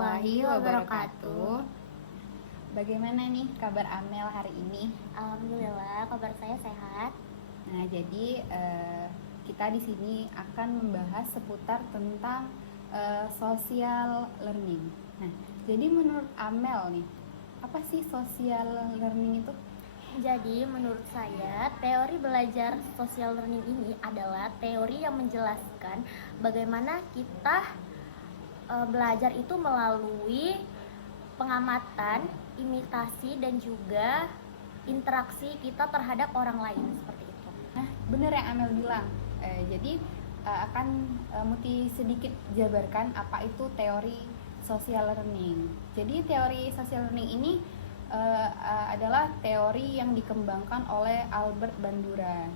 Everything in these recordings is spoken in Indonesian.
warahmatullahi wabarakatuh. Bagaimana nih kabar Amel hari ini? Alhamdulillah, kabar saya sehat. Nah, jadi kita di sini akan membahas seputar tentang social learning. Nah, jadi menurut Amel nih, apa sih social learning itu? Jadi menurut saya, teori belajar social learning ini adalah teori yang menjelaskan bagaimana kita belajar itu melalui pengamatan, imitasi, dan juga interaksi kita terhadap orang lain, seperti itu. Nah, benar yang Amel bilang. Jadi akan Muti sedikit jabarkan apa itu teori social learning. Jadi teori social learning ini adalah teori yang dikembangkan oleh Albert Bandura.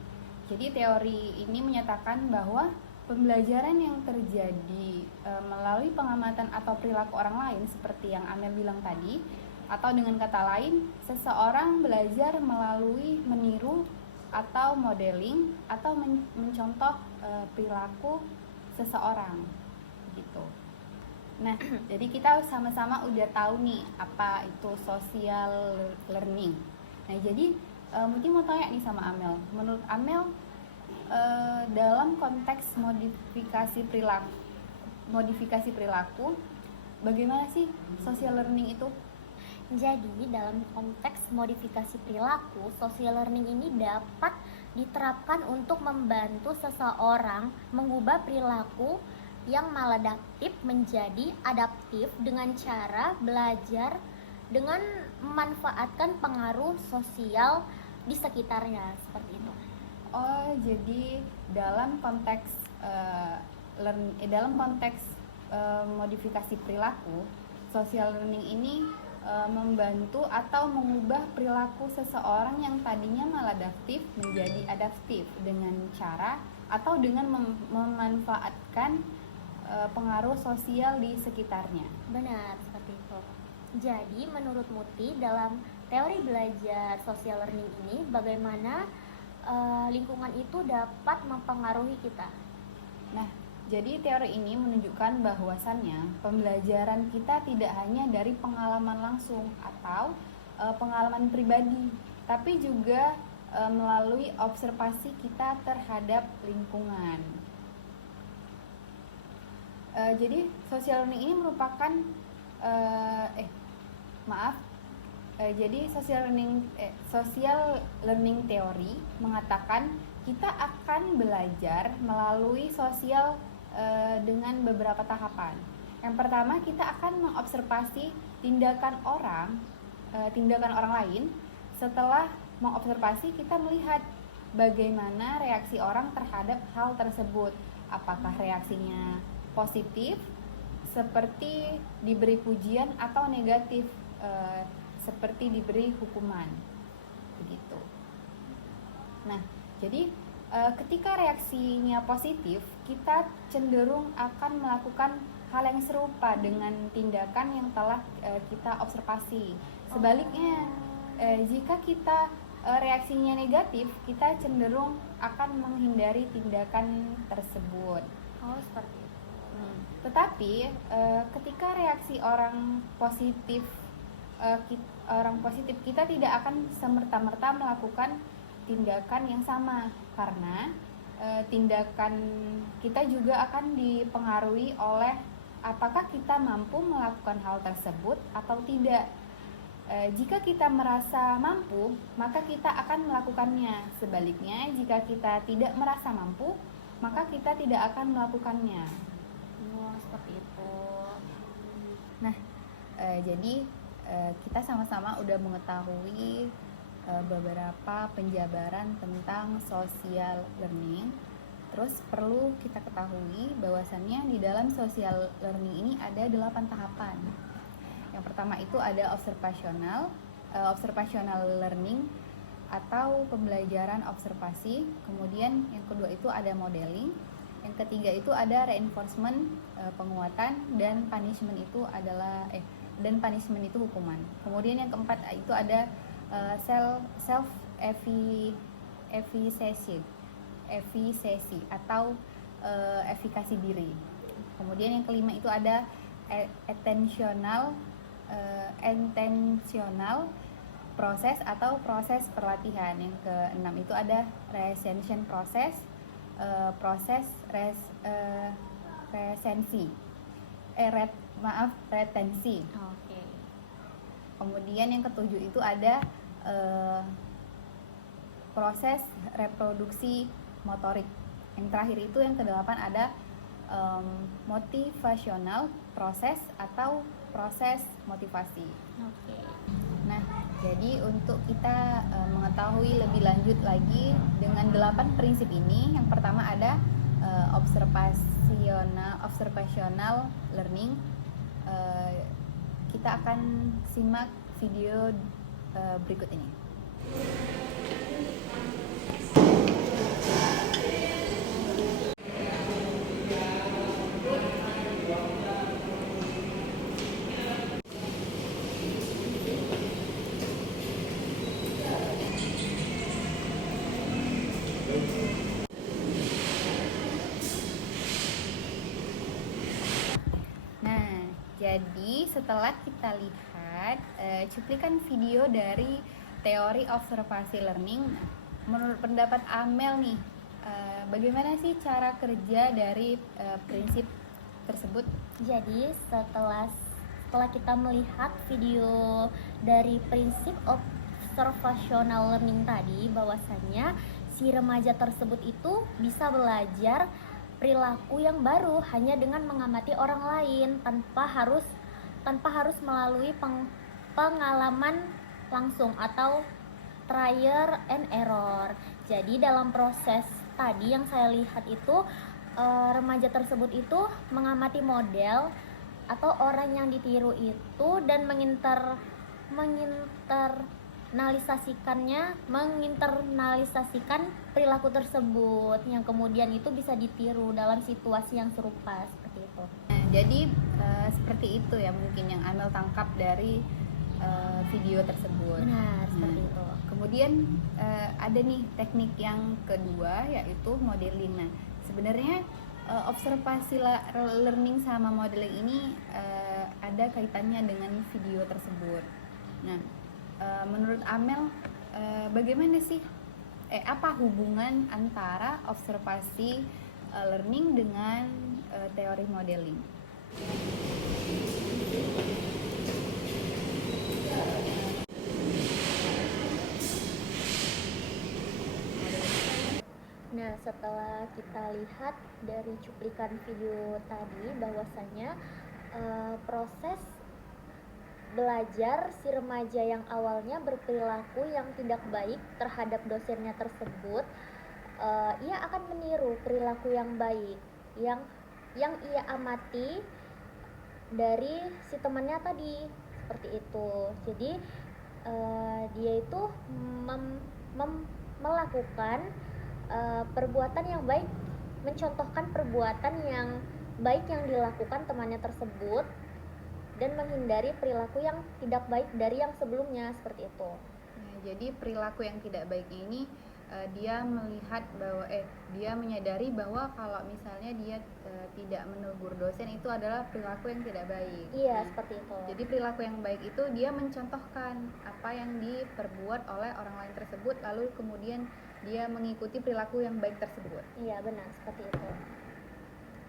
Jadi teori ini menyatakan bahwa pembelajaran yang terjadi melalui pengamatan atau perilaku orang lain seperti yang Amel bilang tadi, atau dengan kata lain, seseorang belajar melalui meniru atau modeling atau mencontoh perilaku seseorang gitu. Nah, jadi kita sama-sama udah tahu nih apa itu social learning. Nah, jadi mungkin mau tanya nih sama Amel. Menurut Amel, dalam konteks modifikasi perilaku, bagaimana sih social learning itu? Jadi dalam konteks modifikasi perilaku, social learning ini dapat diterapkan untuk membantu seseorang mengubah perilaku yang maladaptif menjadi adaptif dengan cara belajar dengan memanfaatkan pengaruh sosial di sekitarnya, seperti itu. Oh, jadi dalam konteks modifikasi perilaku, social learning ini membantu atau mengubah perilaku seseorang yang tadinya maladaptif menjadi adaptif dengan cara atau dengan memanfaatkan pengaruh sosial di sekitarnya. Benar, seperti itu. Jadi menurut Muti, dalam teori belajar social learning ini, bagaimana lingkungan itu dapat mempengaruhi kita. Nah, jadi teori ini menunjukkan bahwasannya pembelajaran kita tidak hanya dari pengalaman langsung atau pengalaman pribadi, tapi juga melalui observasi kita terhadap lingkungan. Jadi social learning ini merupakan jadi social learning teori mengatakan kita akan belajar melalui sosial dengan beberapa tahapan. Yang pertama, kita akan mengobservasi tindakan orang lain. Setelah mengobservasi, kita melihat bagaimana reaksi orang terhadap hal tersebut. Apakah reaksinya positif, seperti diberi pujian, atau negatif, seperti diberi hukuman, begitu. Nah, jadi ketika reaksinya positif, kita cenderung akan melakukan hal yang serupa dengan tindakan yang telah kita observasi. Sebaliknya, jika kita reaksinya negatif, kita cenderung akan menghindari tindakan tersebut. Oh, seperti itu. Tetapi ketika reaksi orang positif, kita tidak akan semerta-merta melakukan tindakan yang sama, karena tindakan kita juga akan dipengaruhi oleh apakah kita mampu melakukan hal tersebut atau tidak. Jika kita merasa mampu, maka kita akan melakukannya. Sebaliknya, jika kita tidak merasa mampu, maka kita tidak akan melakukannya. Oh, seperti itu. Nah, jadi kita sama-sama udah mengetahui beberapa penjabaran tentang social learning. Terus perlu kita ketahui bahwasannya di dalam social learning ini ada 8 tahapan. Yang pertama itu ada observational learning atau pembelajaran observasi. Kemudian yang kedua itu ada modeling. Yang ketiga itu ada reinforcement, penguatan, dan punishment itu hukuman. Kemudian yang keempat itu ada self efficacy atau efikasi diri. Kemudian yang kelima itu ada intentional proses atau proses perlatihan. Yang keenam itu ada retention proses, retensi. Oke. Kemudian yang ketujuh itu ada proses reproduksi motorik. Yang terakhir itu yang kedelapan ada motivational proses atau proses motivasi. Oke. Nah, jadi untuk kita mengetahui lebih lanjut lagi dengan 8 prinsip ini, yang pertama ada observational learning. Kita akan simak video berikut ini. Jadi setelah kita lihat cuplikan video dari teori observasi learning, menurut pendapat Amel nih, bagaimana sih cara kerja dari prinsip tersebut? Jadi setelah kita melihat video dari prinsip observational learning tadi, bahwasannya si remaja tersebut itu bisa belajar perilaku yang baru hanya dengan mengamati orang lain tanpa harus melalui pengalaman langsung atau trial and error. Jadi dalam proses tadi yang saya lihat itu remaja tersebut itu mengamati model atau orang yang ditiru itu dan menginternalisasikan perilaku tersebut yang kemudian itu bisa ditiru dalam situasi yang serupa seperti itu. Nah, jadi seperti itu ya mungkin yang Amel tangkap dari video tersebut. Benar, seperti itu. Kemudian ada nih teknik yang kedua yaitu modeling. Nah, sebenarnya observasi learning sama modeling ini ada kaitannya dengan video tersebut. Nah, menurut Amel bagaimana sih apa hubungan antara observasi learning dengan teori modeling? Nah, setelah kita lihat dari cuplikan video tadi bahwasanya proses belajar si remaja yang awalnya berperilaku yang tidak baik terhadap dosennya tersebut, ia akan meniru perilaku yang baik yang ia amati dari si temannya tadi, seperti itu. Jadi dia itu melakukan perbuatan yang baik, mencontohkan perbuatan yang baik yang dilakukan temannya tersebut dan menghindari perilaku yang tidak baik dari yang sebelumnya, seperti itu. Nah, jadi perilaku yang tidak baik ini dia melihat bahwa dia menyadari bahwa kalau misalnya dia tidak menegur dosen itu adalah perilaku yang tidak baik. Iya, seperti itu. Jadi perilaku yang baik itu dia mencontohkan apa yang diperbuat oleh orang lain tersebut, lalu kemudian dia mengikuti perilaku yang baik tersebut. Iya, benar, seperti itu.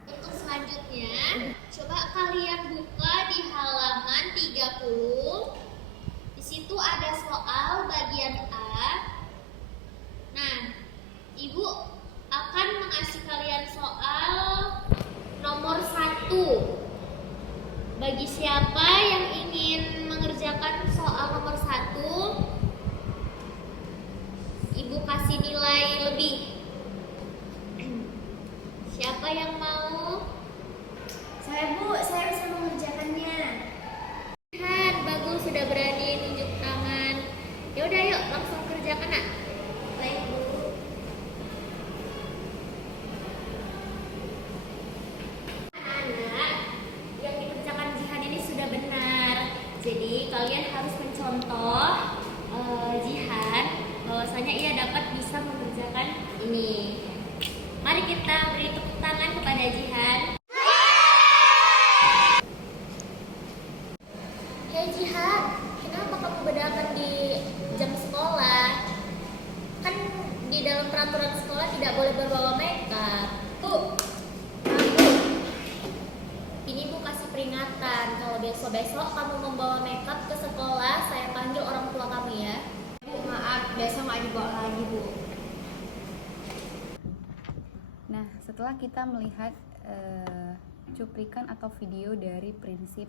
Untuk selanjutnya, coba kalian buka di halaman 30. Di situ ada soal bagian A. Nah, Ibu akan mengasih kalian soal nomor 1. Bagi siapa yang ingin mengerjakan soal nomor 1, Ibu kasih nilai lebih. Siapa yang mau? Saya Bu, saya bisa mengerjakannya. Bagus, sudah berani nunjuk tangan. Ya udah, yuk langsung kerjakan, Nak. Baik Bu. Anak, yang dikerjakan Jihan ini sudah benar. Jadi kalian harus mencontoh Jihan bahwasanya ia dapat bisa mengerjakan ini. Mari kita beri tepuk tangan kepada Jihan. Hei Jihan, kenapa kamu bedakan di jam sekolah? Kan di dalam peraturan sekolah tidak boleh berbawa makeup. Bu, ini Bu kasih peringatan. Kalau besok-besok kamu membawa makeup ke sekolah, saya panggil orang tua kamu ya. Bu, maaf, besok nggak dibawa lagi Bu. Nah, setelah kita melihat cuplikan atau video dari prinsip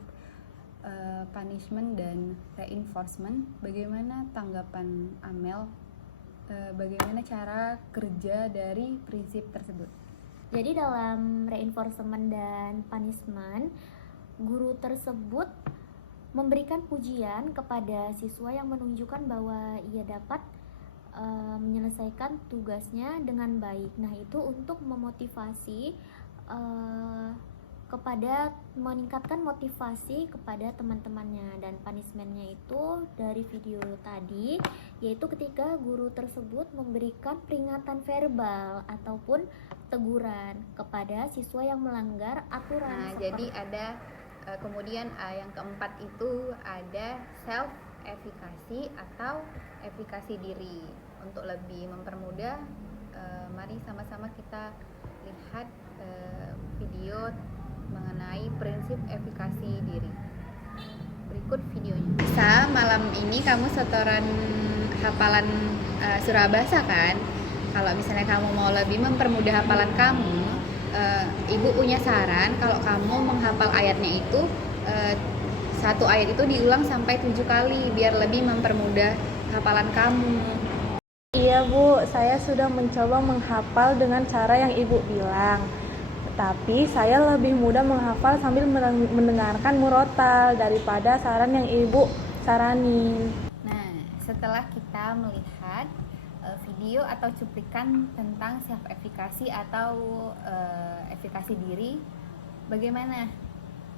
punishment dan reinforcement, bagaimana tanggapan Amel? Bagaimana cara kerja dari prinsip tersebut? Jadi dalam reinforcement dan punishment, guru tersebut memberikan pujian kepada siswa yang menunjukkan bahwa ia dapat menyelesaikan tugasnya dengan baik. Nah, itu untuk memotivasi kepada meningkatkan motivasi kepada teman-temannya. Dan punishmentnya itu dari video tadi, yaitu ketika guru tersebut memberikan peringatan verbal ataupun teguran kepada siswa yang melanggar aturan. Nah, jadi ada kemudian yang keempat itu ada self efikasi atau efikasi diri. Untuk lebih mempermudah, mari sama-sama kita lihat video mengenai prinsip efikasi diri. Berikut videonya. Sa, malam ini kamu setoran hafalan surah bahasa kan? Kalau misalnya kamu mau lebih mempermudah hafalan kamu, ibu punya saran kalau kamu menghafal ayatnya itu satu ayat itu diulang sampai 7 kali biar lebih mempermudah hafalan kamu. Iya Bu, saya sudah mencoba menghafal dengan cara yang Ibu bilang. Tapi saya lebih mudah menghafal sambil mendengarkan murotal daripada saran yang Ibu saranin. Nah, setelah kita melihat video atau cuplikan tentang self efikasi atau efikasi diri, bagaimana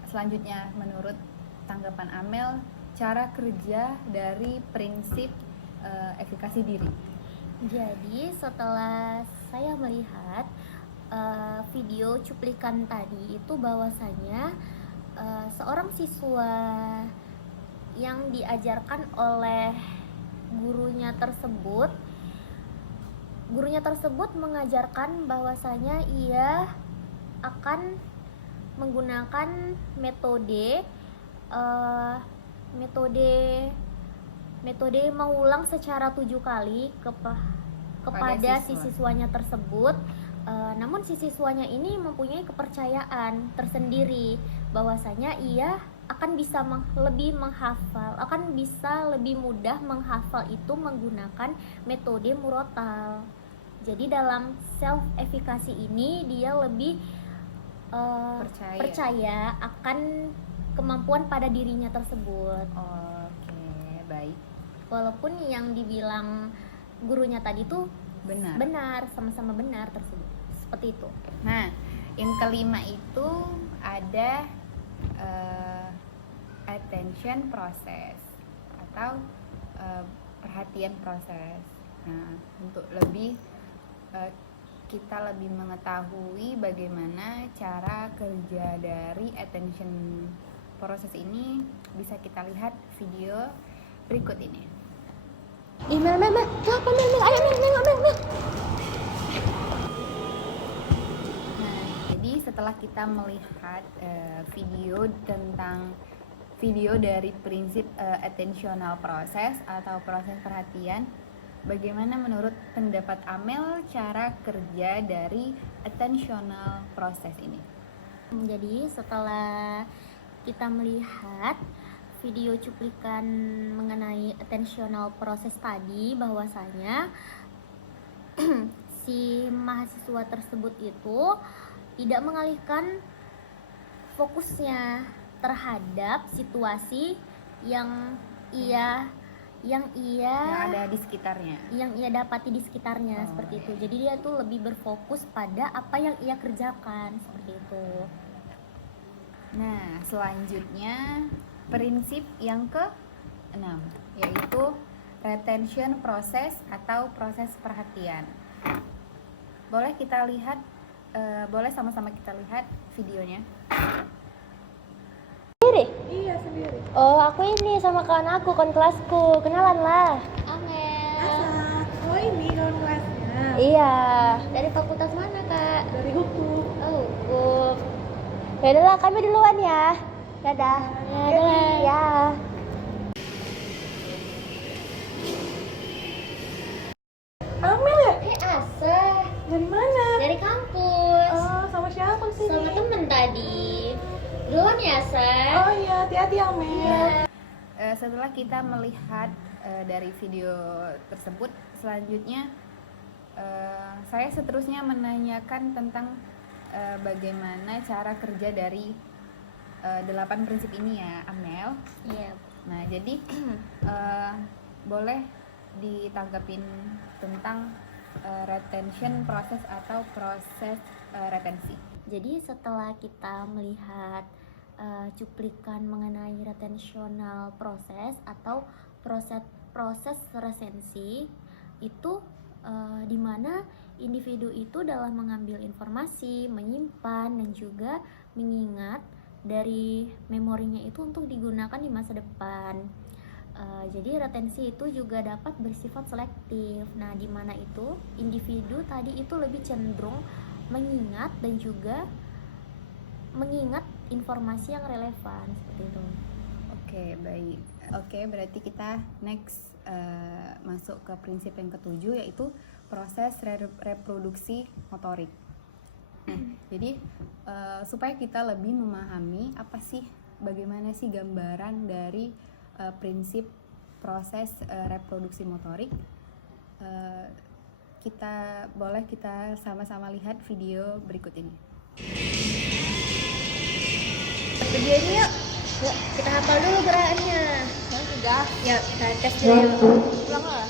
selanjutnya menurut tanggapan Amel cara kerja dari prinsip efikasi diri? Jadi setelah saya melihat video cuplikan tadi itu, bahwasanya seorang siswa yang diajarkan oleh gurunya tersebut mengajarkan bahwasanya ia akan menggunakan metode mengulang secara 7 kali kepada si siswanya tersebut. Namun si siswanya ini mempunyai kepercayaan tersendiri bahwasanya ia akan bisa lebih mudah menghafal itu menggunakan metode murotal. Jadi dalam self efikasi ini dia lebih percaya akan kemampuan pada dirinya tersebut. Oke, baik. Walaupun yang dibilang gurunya tadi tuh benar, sama-sama benar tersebut. Seperti itu. Nah, yang kelima itu ada attention process atau perhatian proses. Nah, untuk kita lebih mengetahui bagaimana cara kerja dari attention proses ini, bisa kita lihat video berikut ini. Mel, apa Mel? Ayo Mel. Jadi setelah kita melihat video dari prinsip attentional process atau proses perhatian, bagaimana menurut pendapat Amel cara kerja dari attentional process ini? Jadi setelah kita melihat video cuplikan mengenai attentional process tadi, bahwasanya si mahasiswa tersebut itu tidak mengalihkan fokusnya terhadap situasi yang ada di sekitarnya, yang ia dapati di sekitarnya, seperti itu. Jadi dia tuh lebih berfokus pada apa yang ia kerjakan, seperti itu. Nah, selanjutnya prinsip yang ke-6 yaitu retention process atau proses perhatian. Boleh sama-sama kita lihat videonya. Iya sendiri. Oh, aku ini sama kawan aku, kawan kelasku. Kenalan lah. Amel. Oh ini kawan kelasnya. Iya. Dari fakultas mana, Kak? Dari hukum. Oh, hukum. Ya udah lah, kami duluan ya. Dadah. Dadah. Ya. Amel ya? Asa. Dari mana? Dari kampus. Oh, sama siapa sih? Sama temen tadi. Duluan ya, Asa. Oh iya, hati-hati Amel. Setelah kita melihat dari video tersebut, selanjutnya saya seterusnya menanyakan tentang bagaimana cara kerja dari 8 prinsip ini ya, Amel. Iya. Nah, jadi boleh ditanggapin tentang retention proses atau proses retensi. Jadi setelah kita melihat cuplikan mengenai retentional process atau proses retensi itu di mana individu itu dalam mengambil informasi, menyimpan dan juga mengingat dari memorinya itu untuk digunakan di masa depan. Jadi retensi itu juga dapat bersifat selektif. Nah, di mana itu individu tadi itu lebih cenderung mengingat dan juga mengingat informasi yang relevan seperti itu. Oke, baik. Oke, berarti kita next masuk ke prinsip yang ketujuh, yaitu proses reproduksi motorik. Nah, jadi supaya kita lebih memahami bagaimana sih gambaran dari prinsip proses reproduksi motorik, kita sama-sama lihat video berikut ini. Videonya yuk. Yuk, kita hafal dulu gerakannya. Sudah. Ya, kita tes dulu. Ulang lah.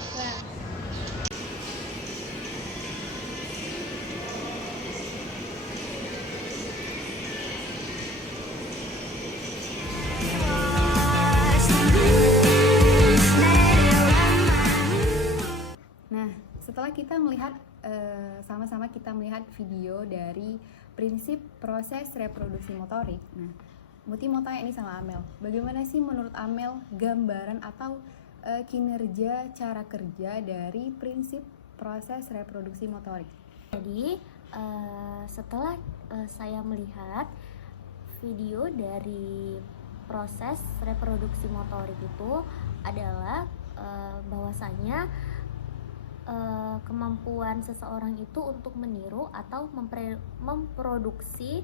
Nah, setelah kita melihat sama-sama kita melihat video dari prinsip proses reproduksi motorik. Nah, Muti mau tanya ini sama Amel, bagaimana sih menurut Amel gambaran atau kinerja cara kerja dari prinsip proses reproduksi motorik? Jadi setelah saya melihat video dari proses reproduksi motorik itu adalah bahwasanya kemampuan seseorang itu untuk meniru atau memproduksi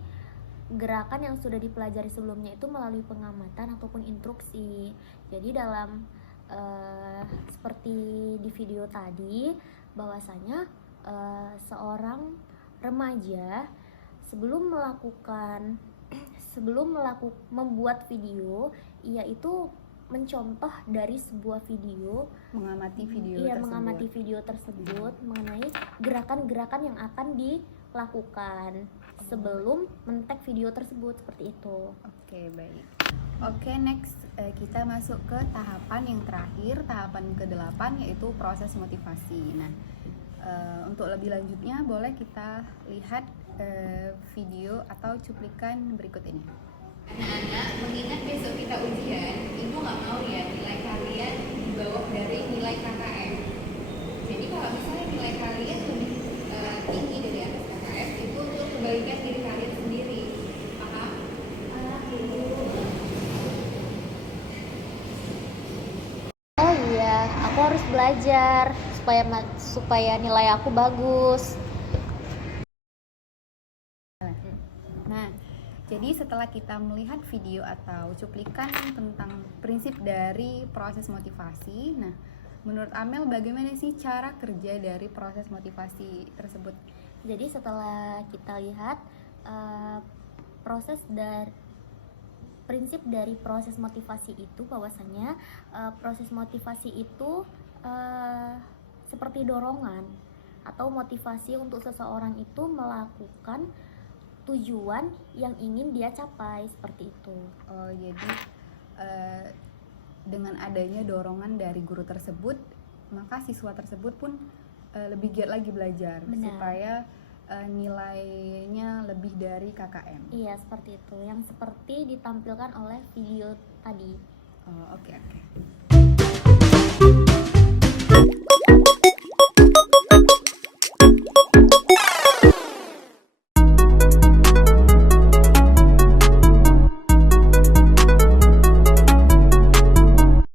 gerakan yang sudah dipelajari sebelumnya itu melalui pengamatan ataupun instruksi. Jadi dalam seperti di video tadi, bahwasanya seorang remaja membuat video, ia itu mencontoh dari sebuah video, Mengamati video iya, tersebut. mengamati video tersebut mengenai gerakan-gerakan yang akan dilakukan sebelum men-tag video tersebut, seperti itu. Oke, baik. Oke, next kita masuk ke tahapan yang terakhir, tahapan ke-8, yaitu proses motivasi. Nah, untuk lebih lanjutnya boleh kita lihat video atau cuplikan berikut ini. Anak-anak, mengingat besok kita ujian, ibu nggak mau ya nilai kalian di bawah dari nilai KKM. Jadi kalau misalnya nilai kalian lebih tinggi dari atas KKM, itu untuk kebaikan diri kalian sendiri. Paham? Oh iya, aku harus belajar supaya nilai aku bagus. Nah, jadi setelah kita melihat video atau cuplikan tentang prinsip dari proses motivasi, nah, menurut Amel bagaimana sih cara kerja dari proses motivasi tersebut? Jadi setelah kita lihat prinsip dari proses motivasi itu, bahwasanya proses motivasi itu seperti dorongan atau motivasi untuk seseorang itu melakukan tujuan yang ingin dia capai, seperti itu. Oh, jadi dengan adanya dorongan dari guru tersebut, maka siswa tersebut pun lebih giat lagi belajar. Benar. Supaya nilainya lebih dari KKM. Iya, seperti itu, yang seperti ditampilkan oleh video tadi. Oke.